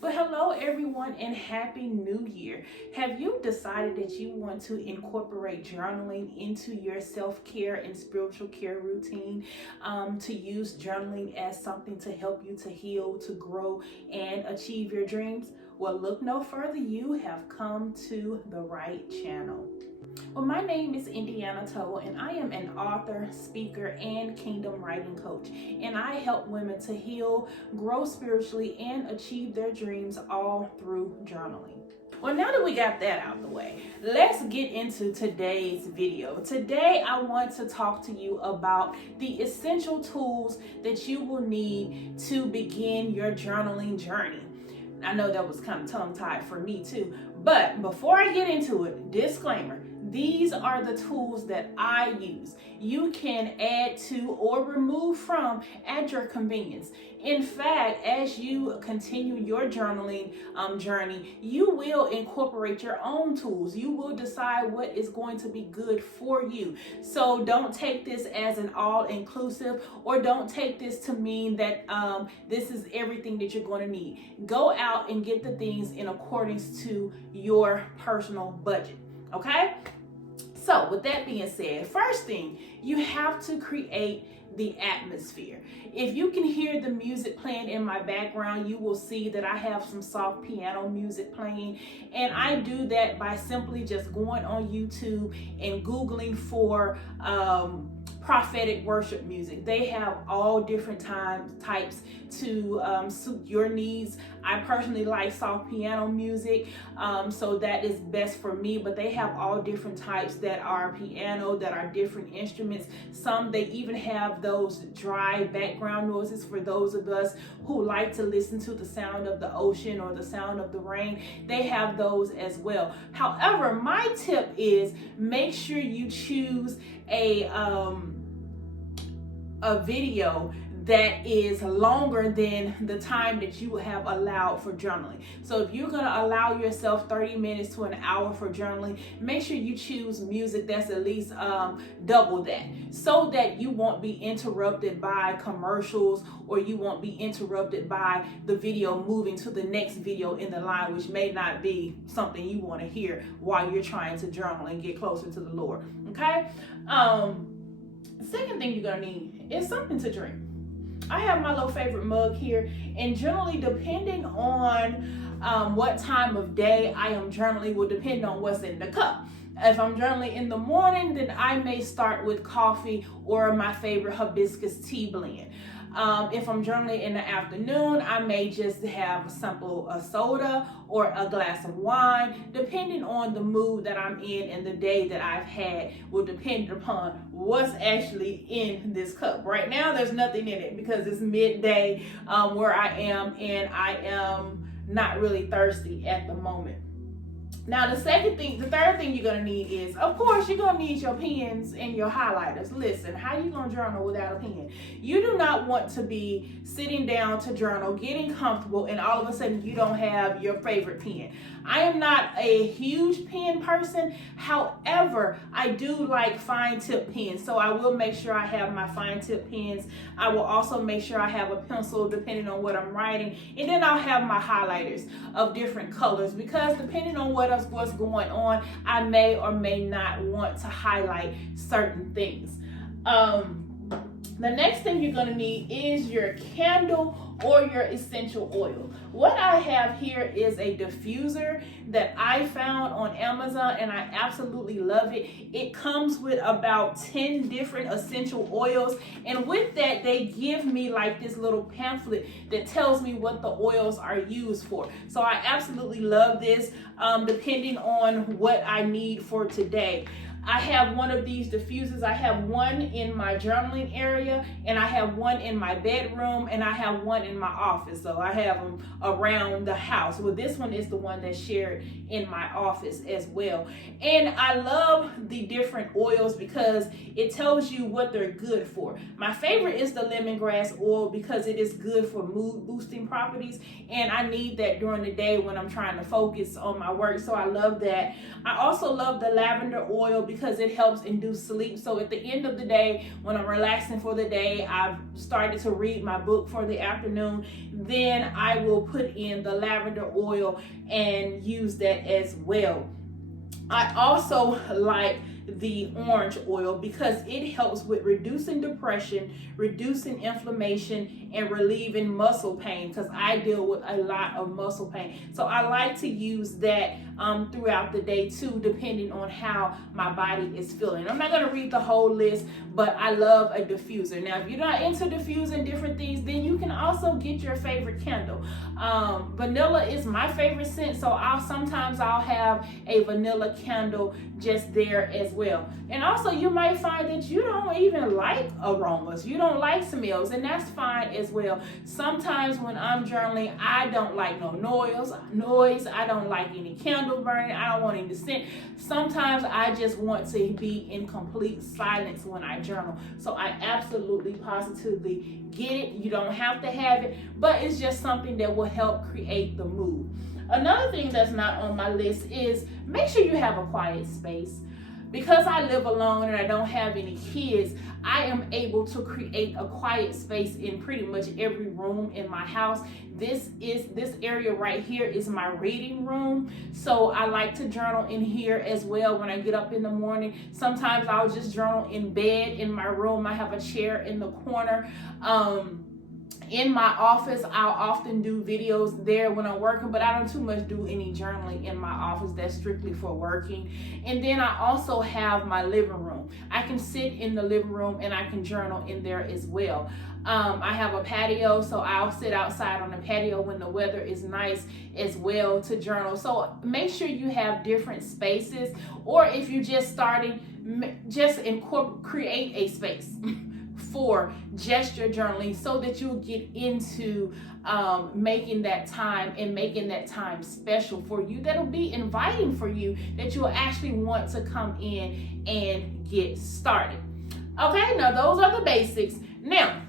Well, hello everyone and happy new year. Have you decided that you want to incorporate journaling into your self-care and spiritual care routine? To use journaling as something to help you to heal, to grow, and achieve your dreams? Well, look no further. You have come to the right channel. Well, my name is Indiana Toe, and I am an author, speaker, and kingdom writing coach. And I help women to heal, grow spiritually, and achieve their dreams all through journaling. Well, now that we got that out of the way, let's get into today's video. Today, I want to talk to you about the essential tools that you will need to begin your journaling journey. I know that was kind of tongue-tied for me too, but before I get into it, disclaimer, these are the tools that I use. You can add to or remove from at your convenience. In fact, as you continue your journaling journey, you will incorporate your own tools. You will decide what is going to be good for you. So don't take this as an all-inclusive, or don't take this to mean that this is everything that you're going to need. Go out and get the things in accordance to your personal budget, okay? So with that being said, first thing, you have to create the atmosphere. If you can hear the music playing in my background, you will see that I have some soft piano music playing, and I do that by simply just going on YouTube and Googling for prophetic worship music. They have all different types to suit your needs. I personally like soft piano music, so that is best for me, but they have all different types that are piano, that are different instruments. Some, they even have those dry background noises for those of us who like to listen to the sound of the ocean or the sound of the rain. They have those as well. However, my tip is make sure you choose a video that is longer than the time that you have allowed for journaling. So if you're going to allow yourself 30 minutes to an hour for journaling, make sure you choose music that's at least double that, so that you won't be interrupted by commercials, or you won't be interrupted by the video moving to the next video in the line, which may not be something you want to hear while you're trying to journal and get closer to the Lord. Okay? Second thing you're going to need is something to drink. I have my little favorite mug here, and generally, depending on what time of day I am journaling will depend on what's in the cup. If I'm journaling in the morning, then I may start with coffee or my favorite hibiscus tea blend. If I'm journaling in the afternoon, I may just have a soda or a glass of wine. Depending on the mood that I'm in and the day that I've had will depend upon what's actually in this cup. Right now, there's nothing in it because it's midday where I am, and I am not really thirsty at the moment. Now, the third thing you're gonna need is, of course, you're gonna need your pens and your highlighters. Listen, how you gonna journal without a pen? You do not want to be sitting down to journal, getting comfortable, and all of a sudden you don't have your favorite pen. I am not a huge pen person. However, I do like fine tip pens, so I will make sure I have my fine tip pens. I will also make sure I have a pencil depending on what I'm writing, and then I'll have my highlighters of different colors, because depending on what's going on, I may or may not want to highlight certain things. The next thing you're going to need is your candle or your essential oil. What I have here is a diffuser that I found on Amazon, and I absolutely love it. It comes with about 10 different essential oils, and with that, they give me like this little pamphlet that tells me what the oils are used for. So I absolutely love this, depending on what I need for today. I have one of these diffusers. I have one in my journaling area, and I have one in my bedroom, and I have one in my office. So I have them around the house. Well, this one is the one that's shared in my office as well. And I love the different oils because it tells you what they're good for. My favorite is the lemongrass oil because it is good for mood boosting properties, and I need that during the day when I'm trying to focus on my work. So I love that. I also love the lavender oil because it helps induce sleep. So at the end of the day, when I'm relaxing for the day, I've started to read my book for the afternoon, then I will put in the lavender oil and use that as well. I also like the orange oil because it helps with reducing depression, reducing inflammation, and relieving muscle pain, because I deal with a lot of muscle pain. So I like to use that throughout the day too, depending on how my body is feeling. I'm not going to read the whole list, but I love a diffuser. Now, if you're not into diffusing different things, then you can also get your favorite candle. Vanilla is my favorite scent, so sometimes I'll have a vanilla candle just there as well. And also, you might find that you don't even like aromas, you don't like smells, and that's fine as well. Sometimes when I'm journaling, I don't like no noise, I don't like any candle burning, I don't want any scent. Sometimes I just want to be in complete silence when I journal. So I absolutely positively get it. You don't have to have it, but it's just something that will help create the mood. Another thing that's not on my list is make sure you have a quiet space. Because I live alone and I don't have any kids, I am able to create a quiet space in pretty much every room in my house. This area right here is my reading room. So I like to journal in here as well when I get up in the morning. Sometimes I'll just journal in bed in my room. I have a chair in the corner. In my office, I'll often do videos there when I'm working, but I don't too much do any journaling in my office. That's strictly for working. And then I also have my living room. I can sit in the living room and I can journal in there as well. I have a patio, so I'll sit outside on the patio when the weather is nice as well to journal. So make sure you have different spaces, or if you're just starting, just create a space for gesture journaling so that you'll get into making that time and making that time special for you. That'll be inviting for you, that you'll actually want to come in and get started. Okay, now those are the basics. Now,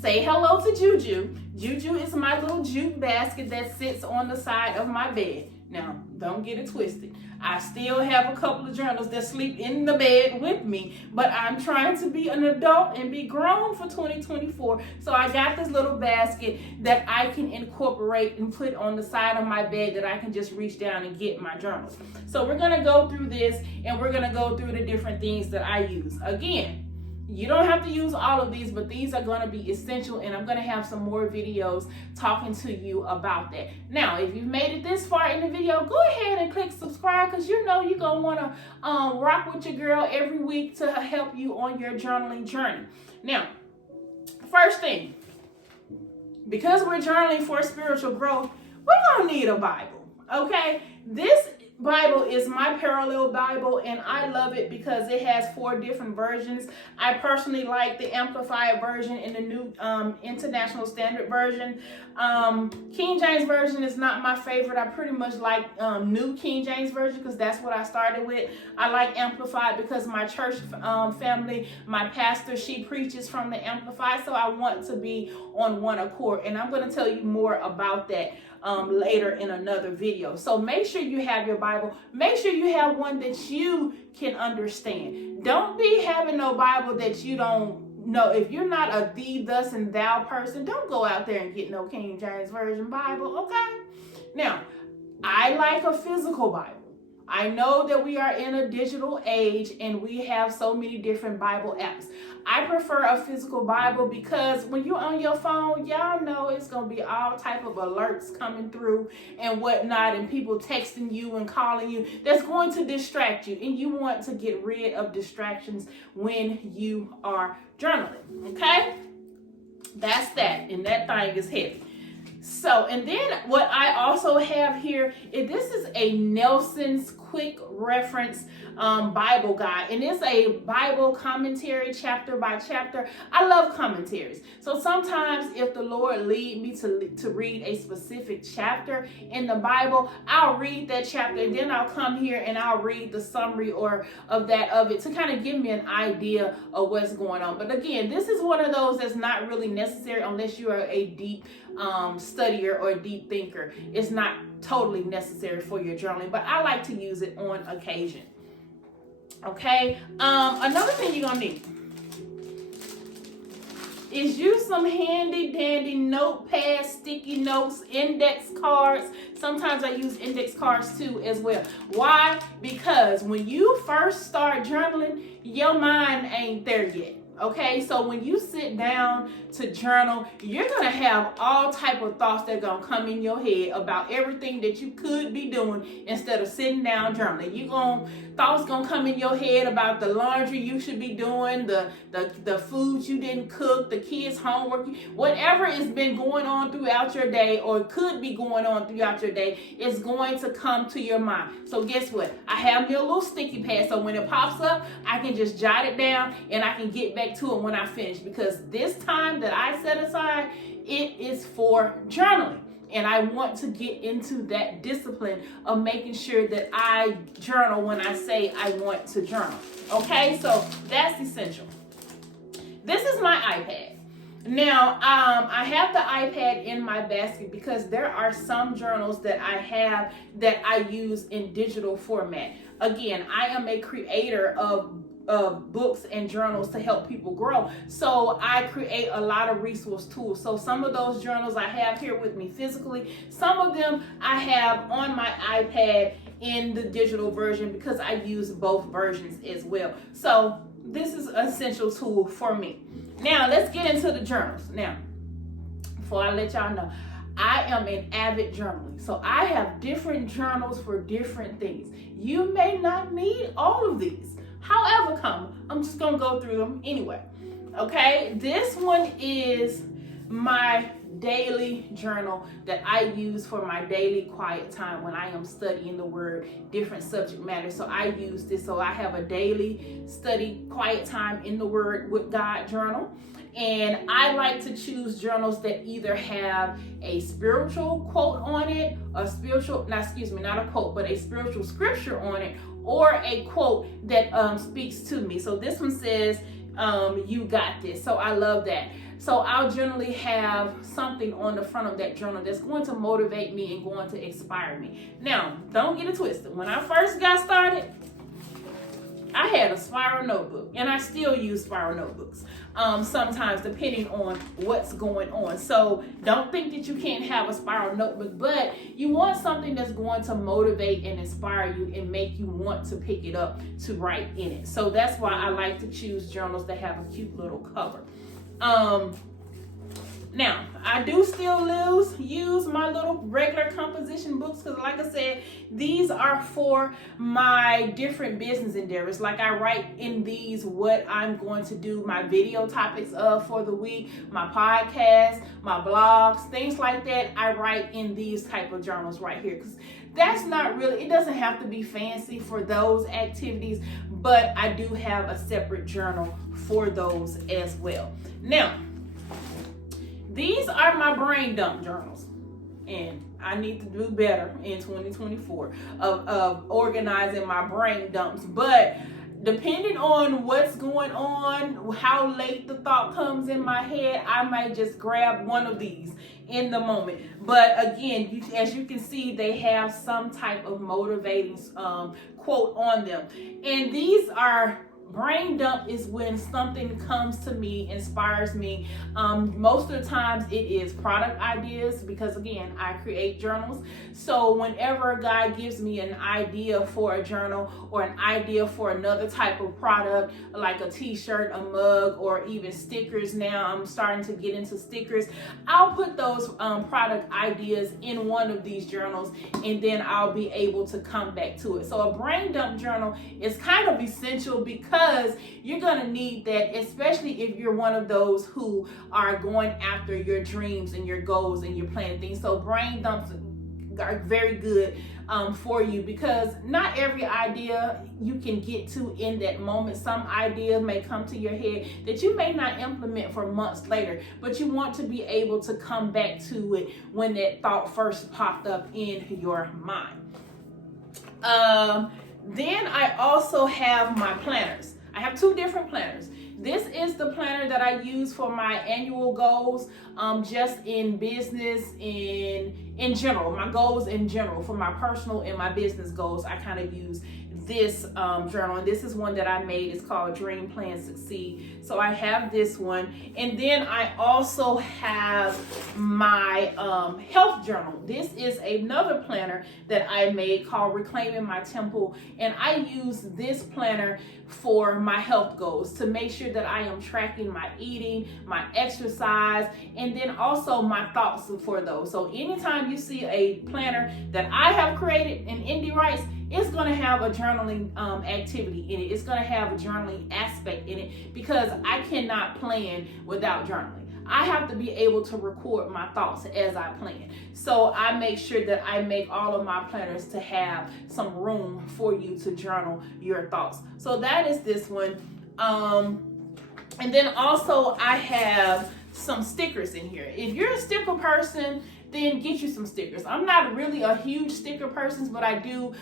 say hello to Juju. Juju is my little jute basket that sits on the side of my bed. Now, don't get it twisted. I still have a couple of journals that sleep in the bed with me, but I'm trying to be an adult and be grown for 2024. So I got this little basket that I can incorporate and put on the side of my bed that I can just reach down and get my journals. So we're going to go through this and we're going to go through the different things that I use. Again, you don't have to use all of these, but these are going to be essential, and I'm going to have some more videos talking to you about that. Now, if you've made it this far in the video, go ahead and click subscribe, because you know you're going to want to rock with your girl every week to help you on your journaling journey. Now, first thing, because we're journaling for spiritual growth, we're going to need a Bible, okay? This Bible is my parallel Bible, and I love it because it has 4 different versions. I personally like the Amplified version and the New International Standard version. King James version is not my favorite. I pretty much like New King James version because that's what I started with. I like Amplified because my church family, my pastor, she preaches from the Amplified, so I want to be on one accord, and I'm going to tell you more about that later in another video. So make sure you have your Bible. Make sure you have one that you can understand. Don't be having no Bible that you don't know. If you're not a thee, thus, and thou person, don't go out there and get no King James Version Bible, okay? Now, I like a physical Bible. I know that we are in a digital age and we have so many different Bible apps. I prefer a physical Bible because when you're on your phone, y'all know it's going to be all type of alerts coming through and whatnot, and people texting you and calling you. That's going to distract you, and you want to get rid of distractions when you are journaling, okay? That's that, and that thing is heavy. So, and then what I also have here is this is a Nelson's Quick Reference Bible guide, and it's a Bible commentary chapter by chapter. I love commentaries. So sometimes if the Lord lead me to read a specific chapter in the Bible, I'll read that chapter, and then I'll come here and I'll read the summary of it to kind of give me an idea of what's going on. But again, this is one of those that's not really necessary unless you are a deep studier or a deep thinker. It's not totally necessary for your journaling, but I like to use it on occasion. Okay. Another thing you're gonna need is use some handy dandy notepads, sticky notes, index cards. Sometimes I use index cards too as well. Why? Because when you first start journaling, your mind ain't there yet. Okay, so when you sit down to journal, you're gonna have all type of thoughts that are gonna come in your head about everything that you could be doing instead of sitting down journaling. Thoughts gonna come in your head about the laundry you should be doing, the foods you didn't cook, the kids' homework, whatever has been going on throughout your day or could be going on throughout your day is going to come to your mind. So guess what? I have me a little sticky pad, so when it pops up, I can just jot it down and I can get back to it when I finish, because this time that I set aside, it is for journaling. And I want to get into that discipline of making sure that I journal when I say I want to journal. Okay, so that's essential. This is my iPad. Now, I have the iPad in my basket because there are some journals that I have that I use in digital format. Again, I am a creator of books and journals to help people grow. So I create a lot of resource tools. So some of those journals I have here with me physically. Some of them I have on my iPad in the digital version because I use both versions as well. So this is an essential tool for me. Now let's get into the journals. Now, before I let y'all know, I am an avid journaler. So I have different journals for different things. You may not need all of these. However I'm just going to go through them anyway. Okay, this one is my daily journal that I use for my daily quiet time when I am studying the word, different subject matter. So I use this. So I have a daily study quiet time in the word with God journal. And I like to choose journals that either have a spiritual quote on it, a spiritual, not a quote, but a spiritual scripture on it, or a quote that speaks to me. So this one says, you got this. So I love that. So I'll generally have something on the front of that journal that's going to motivate me and going to inspire me. Now, don't get it twisted. When I first got started, I had a spiral notebook, and I still use spiral notebooks sometimes depending on what's going on. So don't think that you can't have a spiral notebook, but you want something that's going to motivate and inspire you and make you want to pick it up to write in it. So that's why I like to choose journals that have a cute little cover. Now, I do still use my little regular composition books because, like I said, these are for my different business endeavors. Like I write in these what I'm going to do, my video topics for the week, my podcast, my blogs, things like that. I write in these type of journals right here because that's not really, it doesn't have to be fancy for those activities, but I do have a separate journal for those as well. Now, these are my brain dump journals, and I need to do better in 2024 of organizing my brain dumps. But depending on what's going on, how late the thought comes in my head, I might just grab one of these in the moment. But again, as you can see, they have some type of motivating quote on them. And these are brain dump is when something comes to me, inspires me. Most of the times it is product ideas because, again, I create journals. So whenever God gives me an idea for a journal or an idea for another type of product, like a t-shirt, a mug, or even stickers, now I'm starting to get into stickers, I'll put those product ideas in one of these journals, and then I'll be able to come back to it. So a brain dump journal is kind of essential because you're going to need that, especially if you're one of those who are going after your dreams and your goals and you're planning things. So brain dumps are very good for you because not every idea you can get to in that moment. Some ideas may come to your head that you may not implement for months later, but you want to be able to come back to it when that thought first popped up in your mind. Then I also have my planners. I have two different planners. This is the planner that I use for my annual goals, just in business, in general, my goals in general, for my personal and my business goals. I kind of use this journal, and this is one that I made. It's called Dream Plan Succeed. So I have this one, and then I also have my health journal. This is another planner that I made called Reclaiming My Temple, and I use this planner for my health goals to make sure that I am tracking my eating, my exercise, and then also my thoughts for those. So anytime you see a planner that I have created in Indie Writes, it's going to have a journaling activity in it. It's going to have a journaling aspect in it, because I cannot plan without journaling. I have to be able to record my thoughts as I plan. So I make sure that I make all of my planners to have some room for you to journal your thoughts. So that is this one. And then also I have some stickers in here. If you're a sticker person, then get you some stickers. I'm not really a huge sticker person, but I do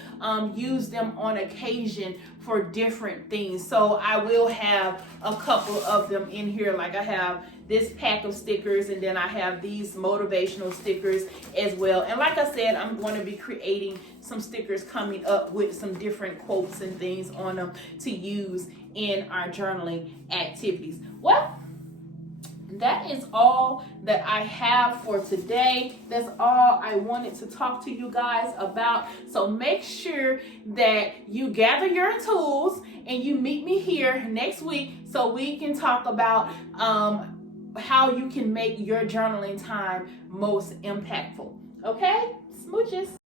use them on occasion for different things. So I will have a couple of them in here. Like I have this pack of stickers, and then I have these motivational stickers as well. And like I said, I'm going to be creating some stickers coming up with some different quotes and things on them to use in our journaling activities. Well, that is all that I have for today. That's all I wanted to talk to you guys about. So make sure that you gather your tools and you meet me here next week so we can talk about how you can make your journaling time most impactful. Okay? Smooches.